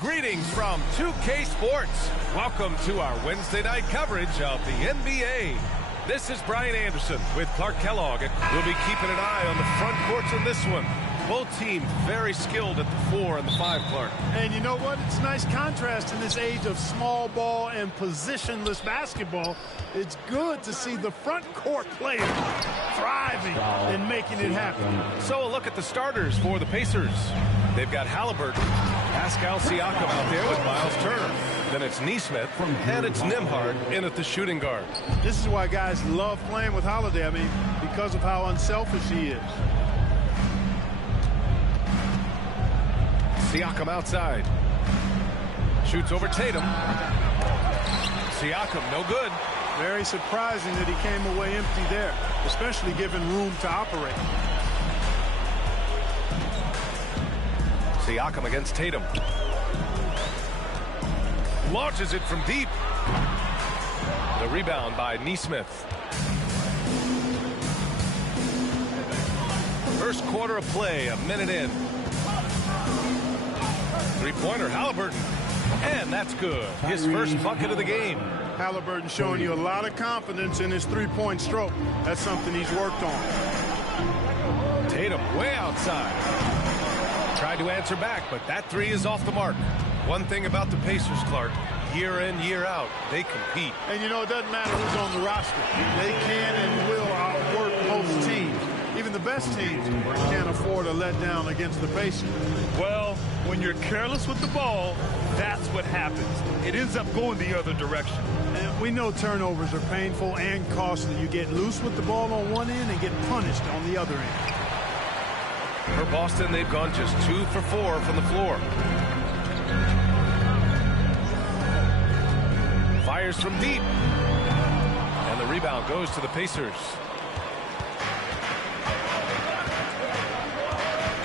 Greetings from 2K Sports. Welcome to our Wednesday night coverage of the NBA. This is Brian Anderson with Clark Kellogg, and we'll be keeping an eye on the front courts in this one. Both teams very skilled at the 4 and the 5, Clark. And you know what? It's a nice contrast in this age of small ball and positionless basketball. It's good to see the front court players thriving and making it happen. So a look at the starters for the Pacers. They've got Halliburton, Pascal Siakam out there with Miles Turner. Then it's Nesmith, and it's Nembhard in at the shooting guard. This is why guys love playing with Holiday. I mean, because of how unselfish he is. Siakam outside. Shoots over Tatum. Siakam, no good. Very surprising that he came away empty there, especially given room to operate. Siakam against Tatum. Launches it from deep. The rebound by Nesmith. First quarter of play, a minute in. Three-pointer, Halliburton. And that's good. His first bucket of the game. Halliburton showing you a lot of confidence in his three-point stroke. That's something he's worked on. Tatum way outside. Tried to answer back, but that three is off the mark. One thing about the Pacers, Clark, year in, year out, they compete. And you know, it doesn't matter who's on the roster. They can and will outwork most teams. Even the best teams can't afford a letdown against the Pacers. Well, when you're careless with the ball, that's what happens. It ends up going the other direction. And we know turnovers are painful and costly. You get loose with the ball on one end and get punished on the other end. For Boston, they've gone just 2 for 4 from the floor. Fires from deep. And the rebound goes to the Pacers.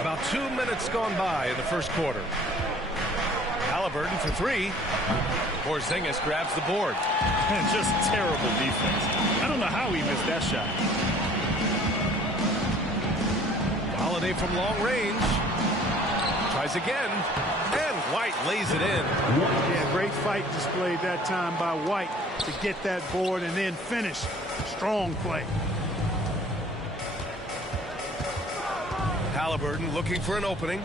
About 2 minutes gone by in the first quarter. Halliburton for 3. Porzingis grabs the board. And just terrible defense. I don't know how he missed that shot. Holiday from long range. Tries again. And White lays it in. Yeah, great fight displayed that time by White to get that board and then finish. Strong play. Halliburton looking for an opening.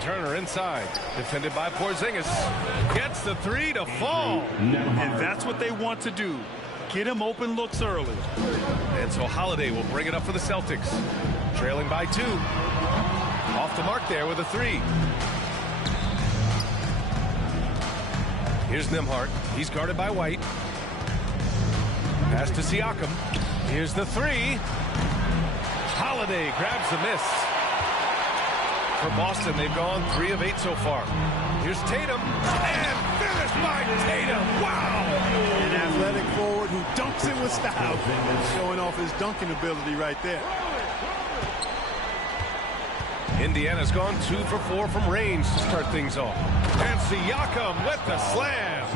Turner inside. Defended by Porzingis. Gets the 3 to fall. And that's what they want to do. Get him open looks early. And so Holiday will bring it up for the Celtics. Trailing by 2. Off the mark there with a 3. Here's Nembhard. He's guarded by White. Pass to Siakam. Here's the 3. Holiday grabs the miss. For Boston, they've gone 3 of 8 so far. Here's Tatum. And finished by Tatum. Wow! An athletic forward who dunks it with style. Showing off his dunking ability right there. Indiana's gone 2 for 4 from range to start things off. And Siakam with the slam.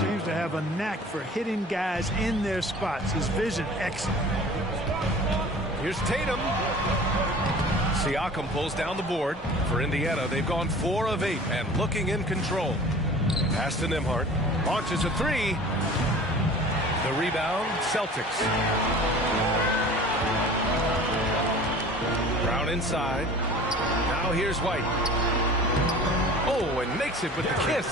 Seems to have a knack for hitting guys in their spots. His vision excellent. Here's Tatum. Siakam pulls down the board. For Indiana, they've gone 4 of 8 and looking in control. Pass to Nembhard. Launches a 3. The rebound, Celtics. Brown inside. Now here's White. Oh, and makes it with the kiss.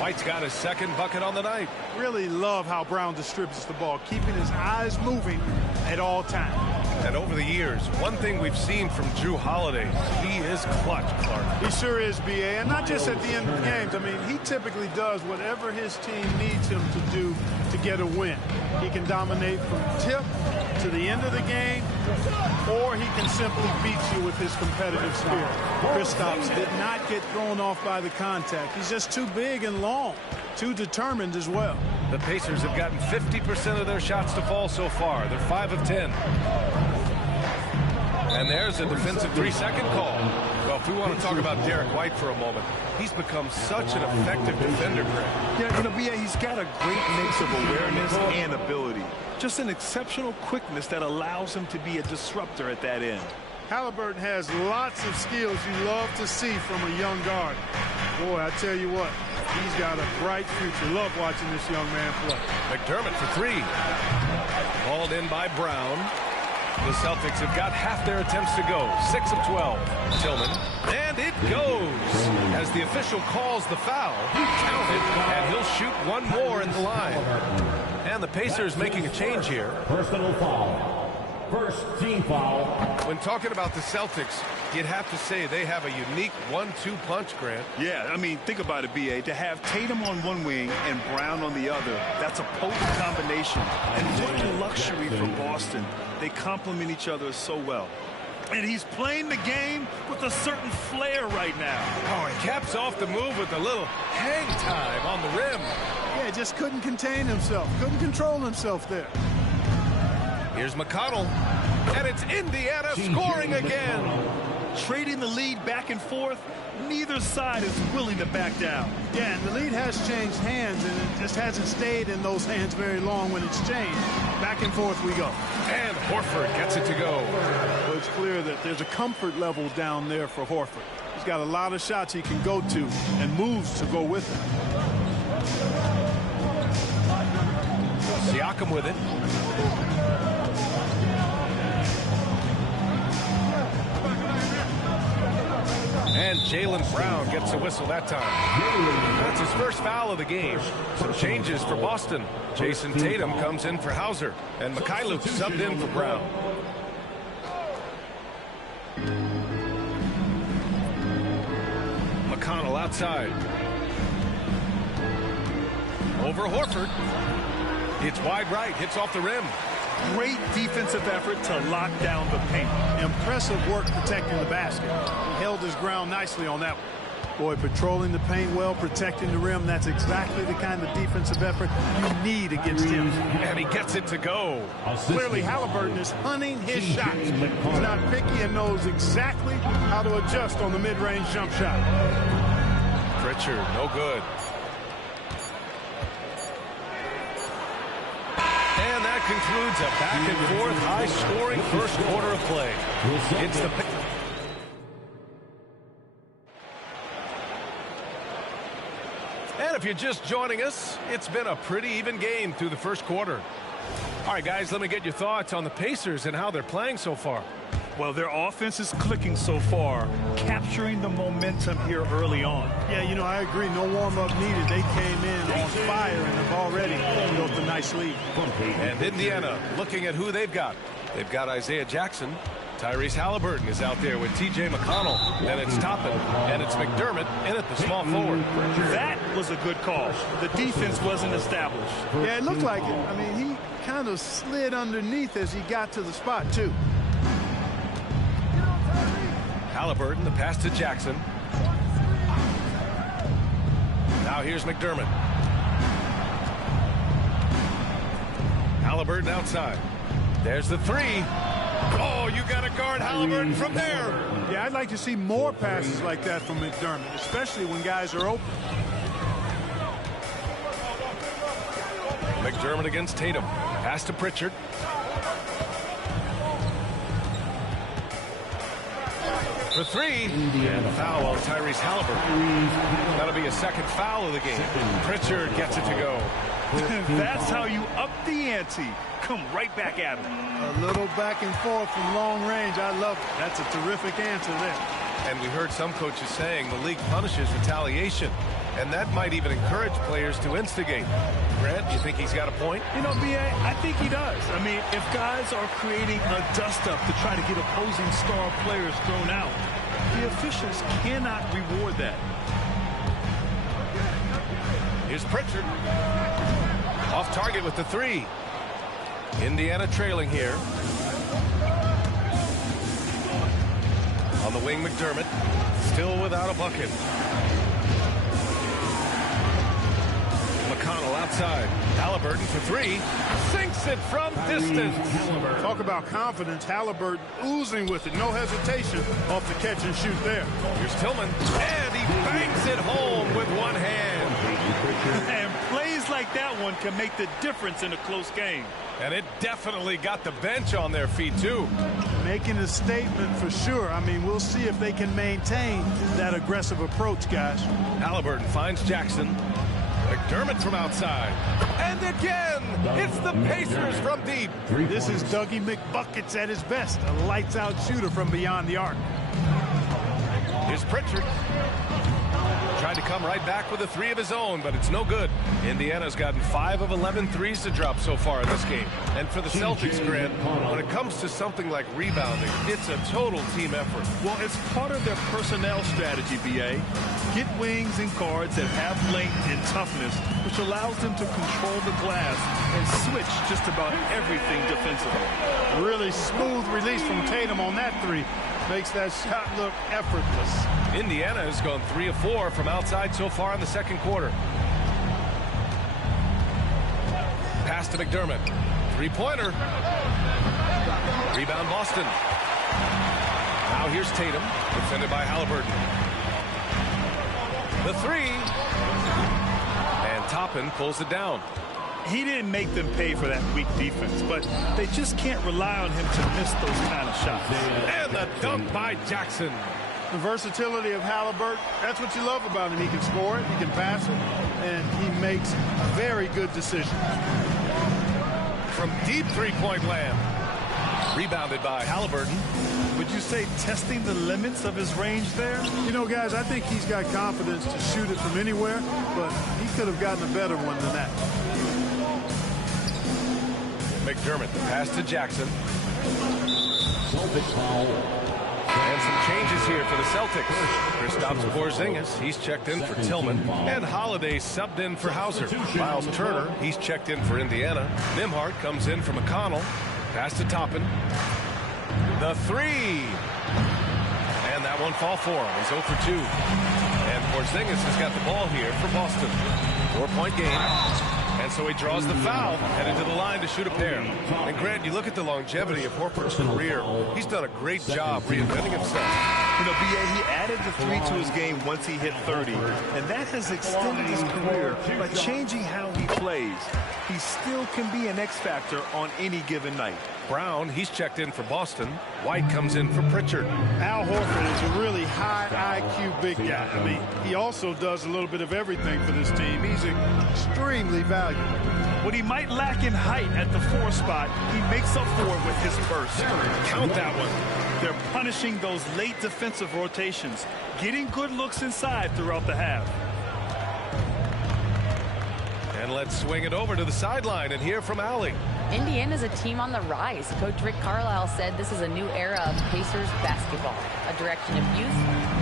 White's got his second bucket on the night. Really love how Brown distributes the ball, keeping his eyes moving at all times. And over the years, one thing we've seen from Jrue Holiday, he is clutch, Clark. He sure is, B.A., and not just at the end of games. I mean, he typically does whatever his team needs him to do to get a win. He can dominate from tip to the end of the game, or he can simply beat you with his competitive spirit. Kristaps did not get thrown off by the contact. He's just too big and long, too determined as well. The Pacers have gotten 50% of their shots to fall so far. They're 5 of 10. And there's a defensive 3-second call. Well, if we want to talk about Derek White for a moment, he's become such an effective defender, Greg. Yeah, you know, B.A., he's got a great mix of awareness and ability. Just an exceptional quickness that allows him to be a disruptor at that end. Halliburton has lots of skills you love to see from a young guard. Boy, I tell you what, he's got a bright future. Love watching this young man play. McDermott for three. Balled in by Brown. The Celtics have got half their attempts to go. 6 of 12. Tillman. And it goes. As the official calls the foul, count it, and he'll shoot one more in the line. And the Pacers making a change here. Personal foul. First team foul. When talking about the Celtics, you'd have to say they have a unique 1-2 punch, Grant. Yeah, I mean, think about it, B.A. To have Tatum on one wing and Brown on the other, that's a potent combination. And what a luxury for Boston. They complement each other so well. And he's playing the game with a certain flair right now. Oh, he caps off the move with a little hang time on the rim. Yeah, just couldn't contain himself. Couldn't control himself there. Here's McConnell. And it's Indiana scoring again. Trading the lead back and forth, neither side is willing to back down. Yeah, and the lead has changed hands, and it just hasn't stayed in those hands very long when it's changed. Back and forth we go. And Horford gets it to go. Well, it's clear that there's a comfort level down there for Horford. He's got a lot of shots he can go to and moves to go with it. Siakam with it. And Jaylen Brown gets a whistle that time. That's his first foul of the game. Some changes for Boston. Jason Tatum comes in for Hauser. And Mikhailuk subbed in for Brown. McConnell outside. Over Horford. It's wide right. Hits off the rim. Great defensive effort to lock down the paint. Impressive work protecting the basket. He held his ground nicely on that one. Boy, patrolling the paint well, protecting the rim, that's exactly the kind of defensive effort you need against him. And he gets it to go. Clearly, Halliburton is hunting his shots. He's not picky and knows exactly how to adjust on the mid-range jump shot. Pritchard, no good. And that concludes a back-and-forth, high-scoring first quarter of play. It's the... And if you're just joining us, it's been a pretty even game through the first quarter. All right, guys, let me get your thoughts on the Pacers and how they're playing so far. Well, their offense is clicking so far, capturing the momentum here early on. Yeah, you know, I agree. No warm-up needed. They came in on fire and have already built a nice lead. And Indiana looking at who they've got. They've got Isaiah Jackson. Tyrese Halliburton is out there with T.J. McConnell. Then it's Toppin, and it's McDermott in at the small forward. That was a good call. The defense wasn't established. Yeah, it looked like it. I mean, he kind of slid underneath as he got to the spot, too. Halliburton, the pass to Jackson. Now here's McDermott. Halliburton outside. There's the three. Oh, you got to guard Halliburton from there. Yeah, I'd like to see more passes like that from McDermott, especially when guys are open. McDermott against Tatum. Pass to Pritchard. For three. And foul on Tyrese Halliburton. That'll be a second foul of the game. Pritchard gets it to go. That's how you up the ante. Come right back at him. A little back and forth from long range. I love it. That's a terrific answer there. And we heard some coaches saying the league punishes retaliation. And that might even encourage players to instigate. Grant, you think he's got a point? You know, B.A., I think he does. I mean, if guys are creating a dust-up to try to get opposing star players thrown out, the officials cannot reward that. Here's Pritchard. Off target with the three. Indiana trailing here. On the wing, McDermott. Still without a bucket. McConnell outside. Halliburton for three. Sinks it from distance. Talk about confidence. Halliburton oozing with it. No hesitation off the catch and shoot there. Here's Tillman. And he bangs it home with one hand. And plays just like that one can make the difference in a close game. And it definitely got the bench on their feet, too. Making a statement for sure. I mean, we'll see if they can maintain that aggressive approach, guys. Halliburton finds Jackson. McDermott from outside. And again, it's the Pacers from deep. This is Dougie McBuckets at his best, a lights-out shooter from beyond the arc. Here's Pritchard. Tried to come right back with a three of his own, but it's no good. Indiana's gotten 5 of 11 threes to drop so far in this game. And for the Celtics, Grant, when it comes to something like rebounding, it's a total team effort. Well, it's part of their personnel strategy, B.A. Get wings and guards that have length and toughness, which allows them to control the glass and switch just about everything defensively. Really smooth release from Tatum on that three. Makes that shot look effortless. Indiana has gone 3 of 4 from outside so far in the second quarter. Pass to McDermott. Three-pointer. Rebound Boston. Now here's Tatum, defended by Halliburton. The three. And Toppin pulls it down. He didn't make them pay for that weak defense, but they just can't rely on him to miss those kind of shots. And the dunk by Jackson. The versatility of Halliburton, that's what you love about him. He can score it, he can pass it, and he makes very good decisions. From deep three-point land. Rebounded by Halliburton. Would you say testing the limits of his range there? You know, guys, I think he's got confidence to shoot it from anywhere, but he could have gotten a better one than that. McDermott, the pass to Jackson. Celtic foul. And some changes here for the Celtics. Kristaps Porzingis, he's checked in for Tillman. And Holiday subbed in for Hauser. Miles Turner, he's checked in for Indiana. Nembhard comes in for McConnell. Pass to Toppin. The three. And that one fall for him. He's 0 for 2. And Porzingis has got the ball here for Boston. 4-point game. And so he draws the foul, headed to the line to shoot a pair. And Grant, you look at the longevity of Horford's career. He's done a great job reinventing himself. You know, B.A., he added the three to his game once he hit 30. And that has extended his career by changing how he plays. He still can be an X factor on any given night. Brown, he's checked in for Boston. White comes in for Pritchard. Al Horford is a really high IQ big guy. I mean, he also does a little bit of everything for this team. He's extremely valuable. What he might lack in height at the 4 spot, he makes up for it with his burst. Count that one. They're punishing those late defensive rotations, getting good looks inside throughout the half. And let's swing it over to the sideline and hear from Allie. Indiana's a team on the rise. Coach Rick Carlisle said this is a new era of Pacers basketball, a direction of youth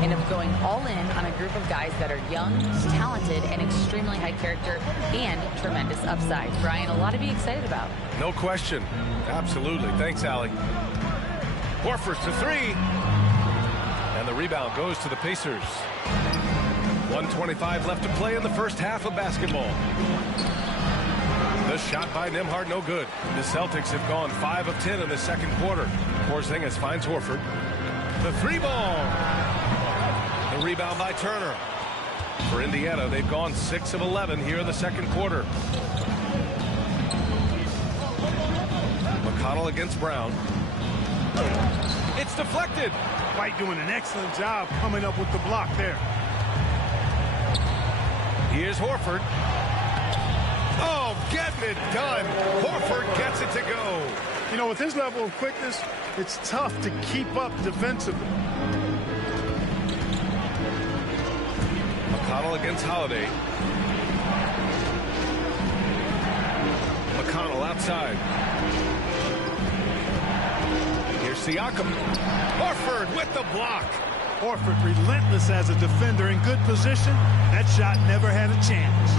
and of going all in on a group of guys that are young, talented, and extremely high character and tremendous upside. Brian, a lot to be excited about. No question. Absolutely. Thanks, Allie. Horford to three. And the rebound goes to the Pacers. 1:25 left to play in the first half of basketball. The shot by Nembhard, no good. The Celtics have gone 5 of 10 in the second quarter. Porzingis finds Horford. The three ball. The rebound by Turner. For Indiana, they've gone 6 of 11 here in the second quarter. McConnell against Brown. It's deflected. White doing an excellent job coming up with the block there. Here's Horford. Oh, getting it done. Horford gets it to go. You know, with his level of quickness, it's tough to keep up defensively. McConnell against Holiday. McConnell outside. Here's Siakam. Horford with the block. Horford relentless as a defender in good position. That shot never had a chance.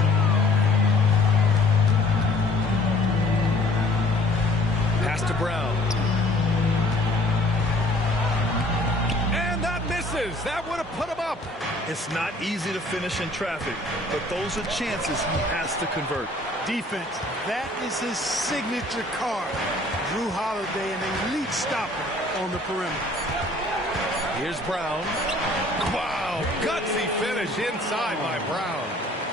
Pass to Brown. And that misses. That would have put him up. It's not easy to finish in traffic, but those are chances he has to convert. Defense, that is his signature card. Jrue Holiday, an elite stopper on the perimeter. Here's Brown. Wow, gutsy finish inside by Brown.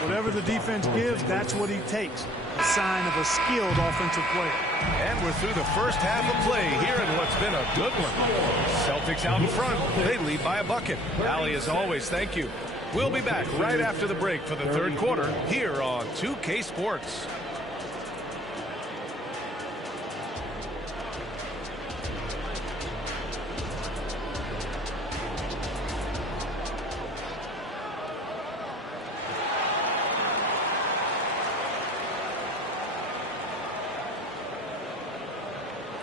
Whatever the defense gives, that's what he takes. A sign of a skilled offensive player. And we're through the first half of play here in what's been a good one. Celtics out in front. They lead by a bucket. Allie, as always, thank you. We'll be back right after the break for the third quarter here on 2K Sports.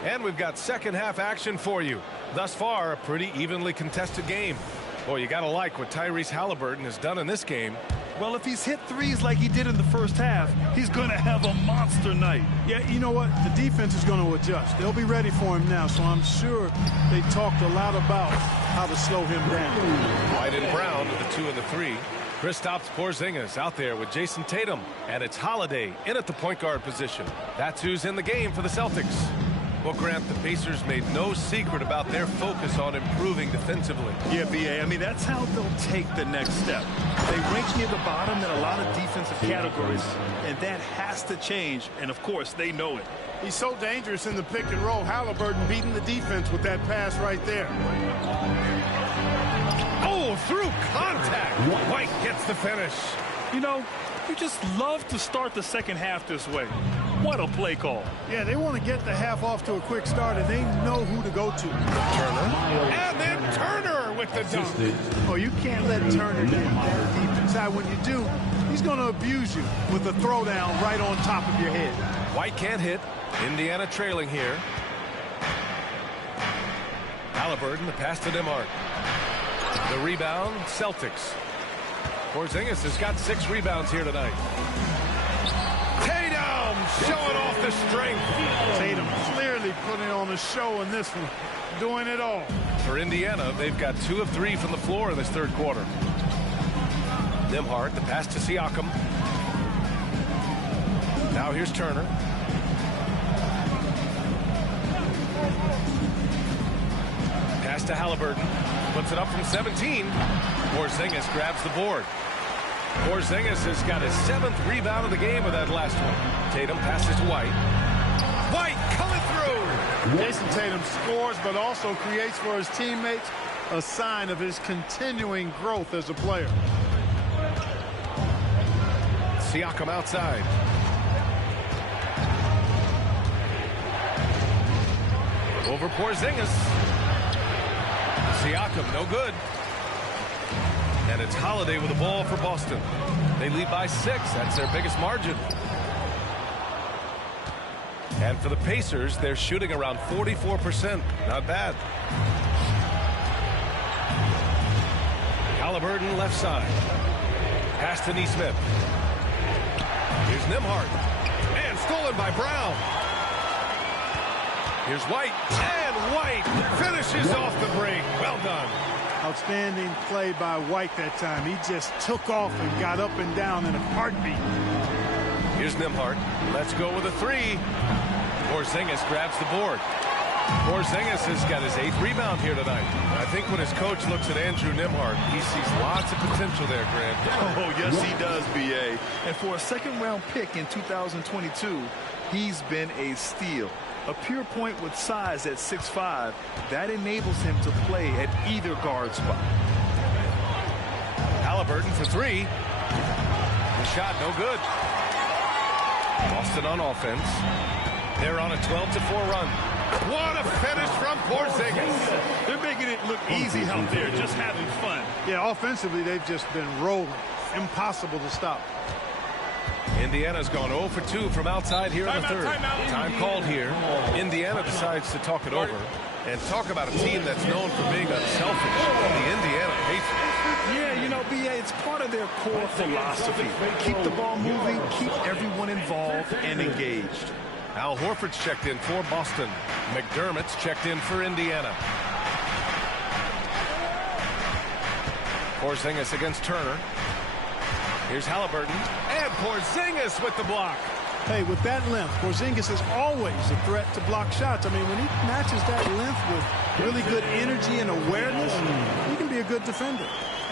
And we've got second half action for you. Thus far, a pretty evenly contested game. Boy, you got to like what Tyrese Halliburton has done in this game. Well, if he's hit threes like he did in the first half, he's going to have a monster night. Yeah, you know what? The defense is going to adjust. They'll be ready for him now, so I'm sure they talked a lot about how to slow him down. White and Brown with the 2 and the 3. Kristaps Porzingis out there with Jason Tatum. And it's Holiday in at the point guard position. That's who's in the game for the Celtics. Well, Grant, the Pacers made no secret about their focus on improving defensively. Yeah, B.A., I mean, that's how they'll take the next step. They rank near the bottom in a lot of defensive categories, and that has to change, and of course, they know it. He's so dangerous in the pick and roll. Halliburton beating the defense with that pass right there. Oh, through contact. White gets the finish. You know, you just love to start the second half this way. What a play call. Yeah, they want to get the half off to a quick start, and they know who to go to. Turner. And then Turner with the dunk. Oh, you can't let Turner get that deep inside. When you do, he's going to abuse you with a throwdown right on top of your head. White can't hit. Indiana trailing here. Halliburton, the pass to Nembhard. The rebound, Celtics. Porzingis has got 6 rebounds here tonight. Tatum showing off the strength. Tatum clearly putting on a show in this one, doing it all. For Indiana, they've got 2 of 3 from the floor in this third quarter. Nembhard, the pass to Siakam. Now here's Turner. Pass to Halliburton. Puts it up from 17. Porzingis grabs the board. Porzingis has got his 7th rebound of the game with that last one. Tatum passes to White. White coming through. Jason Tatum scores, but also creates for his teammates, a sign of his continuing growth as a player. Siakam outside. Over Porzingis. Siakam, no good. And it's Holiday with the ball for Boston. They lead by 6. That's their biggest margin. And for the Pacers, they're shooting around 44%. Not bad. Halliburton left side. Pass to Nesmith. Here's Nembhard. And stolen by Brown. Here's White. And White finishes off the break. Well done. Outstanding play by White that time. He just took off and got up and down in a heartbeat. Here's Nembhard. Let's go with a 3. Porzingis grabs the board. Porzingis has got his 8th rebound here tonight. I think when his coach looks at Andrew Nembhard, he sees lots of potential there, Grant. Oh, yes, he does, B.A. And for a second-round pick in 2022, he's been a steal. A pure point with size at 6'5", that enables him to play at either guard spot. Halliburton for 3. The shot no good. Boston on offense. They're on a 12-4 run. What a finish from Porzingis. They're making it look easy out there, just having fun. Yeah, offensively, they've just been rolling. Impossible to stop. Indiana's gone 0 for 2 from outside here in the third. Time called here. Indiana decides to talk it over and talk about a team that's known for being unselfish. The Indiana Pacers. Yeah, you know, B.A., it's part of their core philosophy. Keep the ball moving, keep everyone involved and engaged. Al Horford's checked in for Boston. McDermott's checked in for Indiana. Porzingis against Turner. Here's Halliburton. And Porzingis with the block. Hey, with that length, Porzingis is always a threat to block shots. I mean, when he matches that length with really good energy and awareness, he can be a good good defender.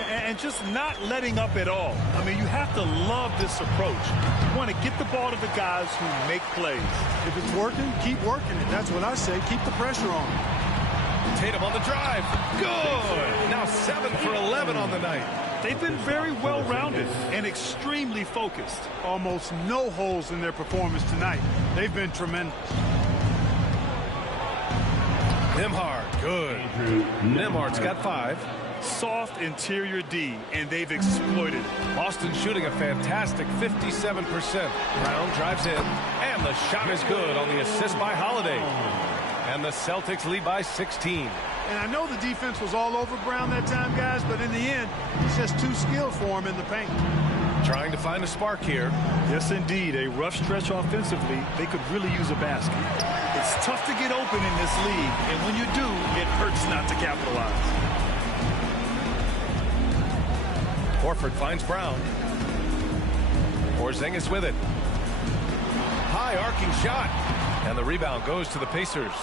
And just not letting up at all. I mean, you have to love this approach. You want to get the ball to the guys who make plays. If it's working, keep working it. That's what I say. Keep the pressure on. Tatum on the drive. Good. Now 7 for 11 on the night. They've been very well-rounded and extremely focused. Almost no holes in their performance tonight. They've been tremendous. Nembhard, good. Nembhard's got 5. Soft interior D, and they've exploited it. Boston shooting a fantastic 57%. Brown drives in, and the shot is good on the assist by Holiday. And the Celtics lead by 16. And I know the defense was all over Brown that time, guys, but in the end, he's just too skilled for him in the paint. Trying to find a spark here. Yes, indeed. A rough stretch offensively. They could really use a basket. It's tough to get open in this league, and when you do, it hurts not to capitalize. Horford finds Brown. Porzingis with it. High arcing shot. And the rebound goes to the Pacers.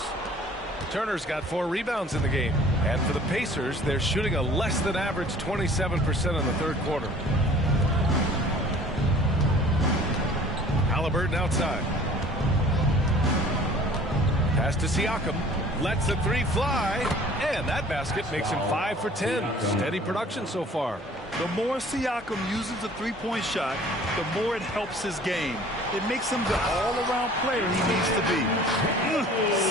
Turner's got 4 rebounds in the game. And for the Pacers, they're shooting a less than average 27% in the third quarter. Haliburton outside. Pass to Siakam. Lets the 3 fly. And that basket makes him 5 for 10. Steady production so far. The more Siakam uses the three-point shot, the more it helps his game. It makes him the all-around player he needs to be.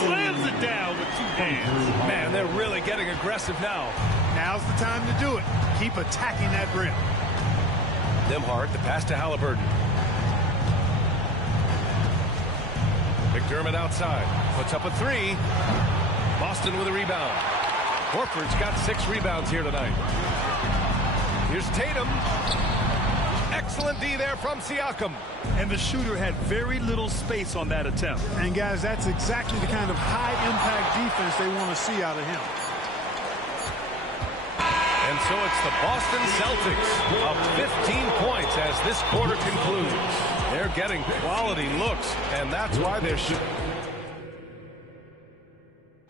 Slams it down with 2 hands. Man, they're really getting aggressive now. Now's the time to do it. Keep attacking that rim. Nembhard, the pass to Haliburton. McDermott outside. Puts up a 3. Boston with a rebound. Horford's got 6 rebounds here tonight. Here's Tatum. Excellent D there from Siakam. And the shooter had very little space on that attempt. And, guys, that's exactly the kind of high-impact defense they want to see out of him. And so it's the Boston Celtics up 15 points as this quarter concludes. They're getting quality looks, and that's why they're shooting.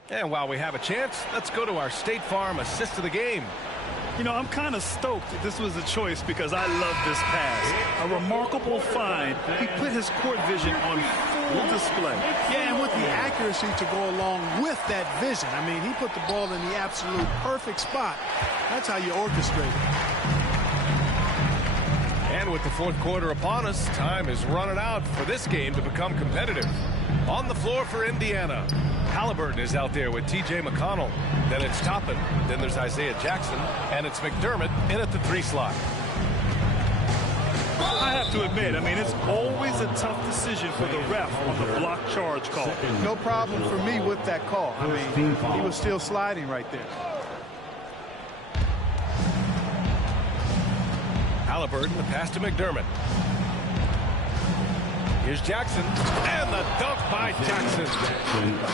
And while we have a chance, let's go to our State Farm assist of the game. You know, I'm kind of stoked that this was a choice because I love this pass. A remarkable find. He put his court vision on full display. Yeah, and with the accuracy to go along with that vision. I mean, he put the ball in the absolute perfect spot. That's how you orchestrate it. And with the fourth quarter upon us, time is running out for this game to become competitive. On the floor for Indiana, Haliburton is out there with T.J. McConnell. Then it's Toppin. Then there's Isaiah Jackson. And it's McDermott in at the 3 slot. I have to admit, I mean, it's always a tough decision for the ref on the block charge call. No problem for me with that call. I mean, he was still sliding right there. Haliburton, the pass to McDermott. Here's Jackson, and the dunk by Jackson.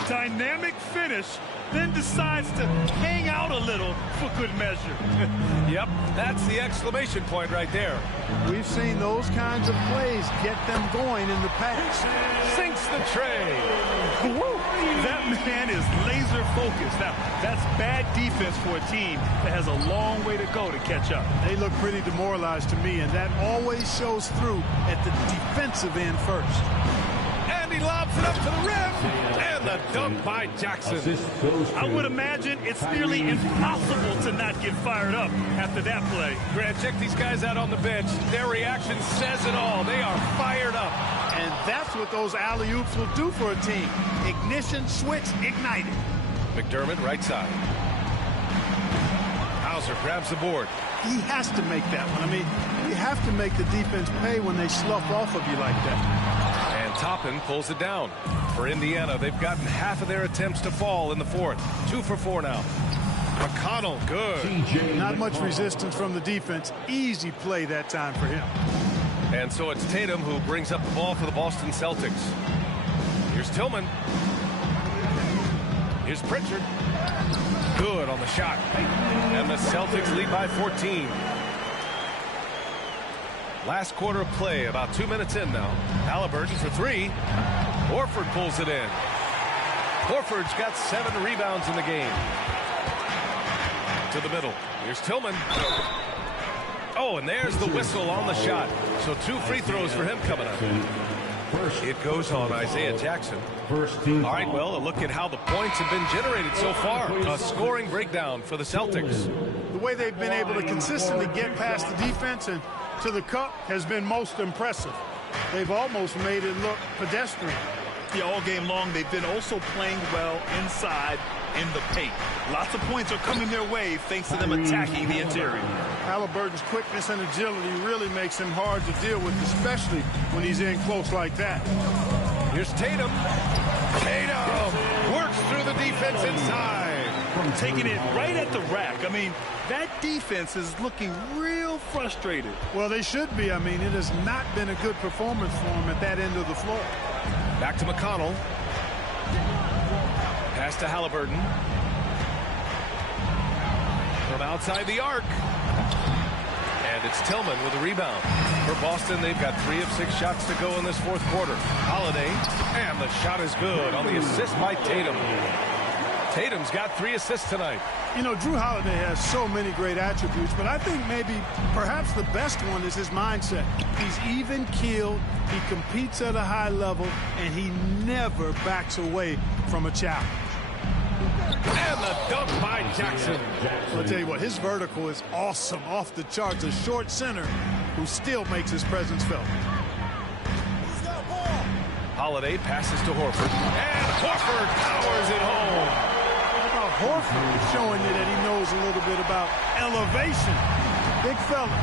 Dynamic finish, then decides to hang out a little for good measure. Yep, that's the exclamation point right there. We've seen those kinds of plays get them going in the past. Sinks the tray. Woo! That man is laser focused. Now, that's bad defense for a team that has a long way to go to catch up. They look pretty demoralized to me, and that always shows through at the defensive end first. And he lobs it up to the rim. And the dunk by Jackson. I would imagine it's nearly impossible to not get fired up after that play. Grant, check these guys out on the bench. Their reaction says it all. They are fired up. And that's what those alley-oops will do for a team. Ignition, switch, ignited. McDermott, right side. Hauser grabs the board. He has to make that one. I mean, you have to make the defense pay when they slough off of you like that. And Toppin pulls it down. For Indiana, they've gotten half of their attempts to fall in the fourth. 2 for 4 now. McConnell, good. Not much resistance from the defense. Easy play that time for him. And so it's Tatum who brings up the ball for the Boston Celtics. Here's Tillman. Here's Pritchard. Good on the shot. And the Celtics lead by 14. Last quarter of play, about 2 minutes in now. Haliburton for 3. Horford pulls it in. Horford's got 7 rebounds in the game. to the middle. Here's Tillman. Oh, and there's the whistle on the shot. So 2 free throws for him coming up. It goes on Isaiah Jackson. All right, well, a look at how the points have been generated so far. A scoring breakdown for the Celtics. The way they've been able to consistently get past the defense and to the cup has been most impressive. They've almost made it look pedestrian. Yeah, all game long, they've been also playing well inside in the paint. Lots of points are coming their way thanks to them attacking the interior. Halliburton's quickness and agility really makes him hard to deal with, especially when he's in close like that. Here's Tatum. Tatum works through the defense inside. Taking it right at the rack. I mean, that defense is looking real frustrated. Well, they should be. I mean, it has not been a good performance for him at that end of the floor. Back to McConnell. Pass to Halliburton. From outside the arc. And it's Tillman with a rebound. For Boston, they've got 3 of 6 shots to go in this 4th quarter. Holiday, and the shot is good on the assist by Tatum. Tatum's got 3 assists tonight. You know, Jrue Holiday has so many great attributes, but I think maybe perhaps the best one is his mindset. He's even-keeled, he competes at a high level, and he never backs away from a challenge. And the dunk by Jackson. I'll tell you what, his vertical is awesome, off the charts. A short center who still makes his presence felt. Holiday passes to Horford. And Horford powers it home. Horford showing you that he knows a little bit about elevation. Big fella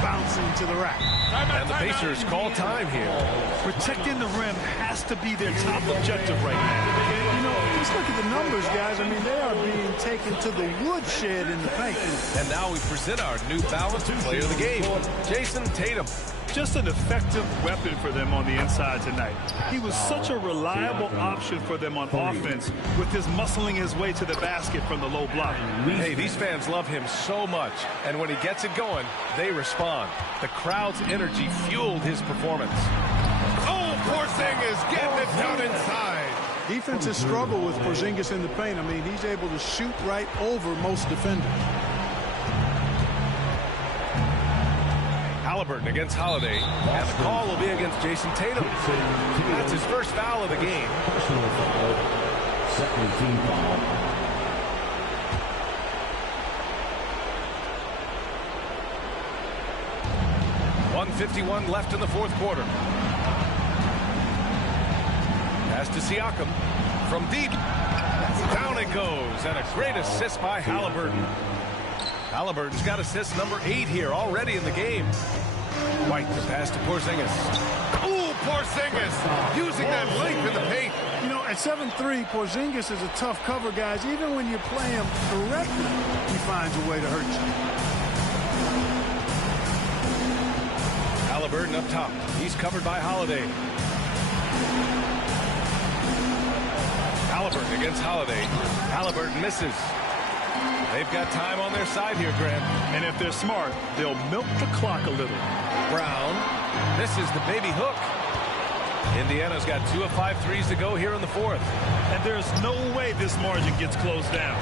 bouncing to the rack. And the Pacers call time here. Protecting the rim has to be their top objective right now. You know, just look at the numbers, guys. I mean, they are being taken to the woodshed in the paint. And now we present our New Balance player of the game, Jason Tatum. Just an effective weapon for them on the inside tonight. He was such a reliable option for them on offense with his muscling his way to the basket from the low block. Hey, these fans love him so much, and when he gets it going, they respond. The crowd's energy fueled his performance. Oh, Porzingis getting it done inside. Defenses struggle with Porzingis in the paint. I mean, he's able to shoot right over most defenders. Halliburton against Holiday, and the call will be against Jason Tatum. That's his first foul of the game. Personal foul. Second team foul. .151 left in the 4th quarter. Pass to Siakam from deep. Down it goes, and a great assist by Halliburton. Halliburton's got assist number 8 here already in the game. White to pass to Porzingis. Ooh, Porzingis using that length in the paint. You know, at 7'3", Porzingis is a tough cover, guys. Even when you play him correctly, he finds a way to hurt you. Halliburton up top. He's covered by Holiday. Halliburton against Holiday. Halliburton misses. They've got time on their side here, Grant. And if they're smart, they'll milk the clock a little. Brown misses the baby hook. Indiana's got 2 of 5 threes to go here in the 4th. And there's no way this margin gets closed down.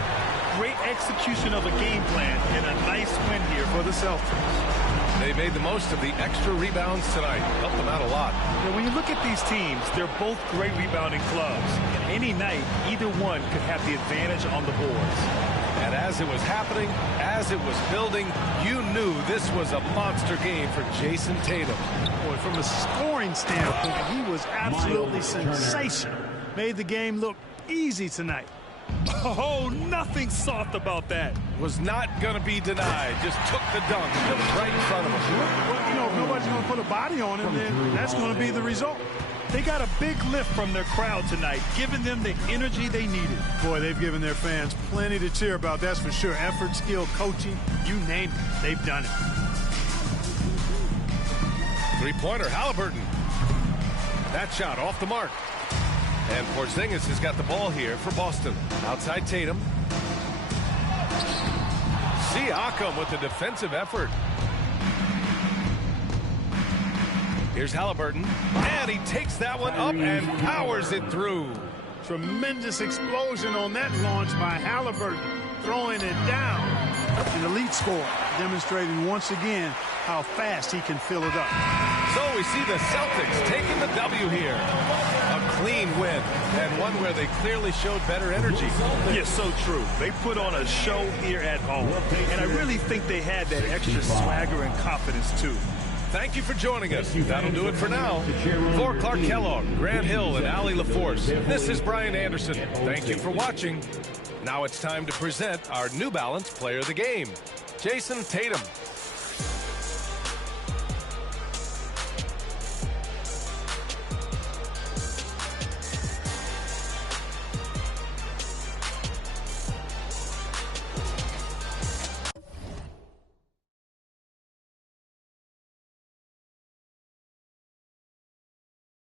Great execution of a game plan and a nice win here for the Celtics. They made the most of the extra rebounds tonight. Helped them out a lot. Now, when you look at these teams, they're both great rebounding clubs. And any night, either one could have the advantage on the boards. And as it was happening, as it was building, you knew this was a monster game for Jason Tatum. Boy, from a scoring standpoint, he was absolutely sensational. Made the game look easy tonight. Oh, nothing soft about that. Was not going to be denied. Just took the dunk right in front of him. Well, you know, if nobody's going to put a body on him, then that's going to be the result. They got a big lift from their crowd tonight, giving them the energy they needed. Boy, they've given their fans plenty to cheer about, that's for sure. Effort, skill, coaching, you name it, they've done it. Three-pointer, Halliburton. That shot off the mark. And Porzingis has got the ball here for Boston. Outside Tatum. Siakam with the defensive effort. Here's Halliburton. And he takes that one up and powers it through. Tremendous explosion on that launch by Halliburton. Throwing it down. an elite scorer, demonstrating once again how fast he can fill it up. So we see the Celtics taking the W here. A clean win, and one where they clearly showed better energy. Yeah, so true. They put on a show here at home, and I really think they had that extra swagger and confidence, too. Thank you for joining us. That'll do it for now. For Clark Kellogg, Grant Hill, and Allie LaForce, this is Brian Anderson. Thank you for watching. Now it's time to present our New Balance Player of the Game, Jason Tatum.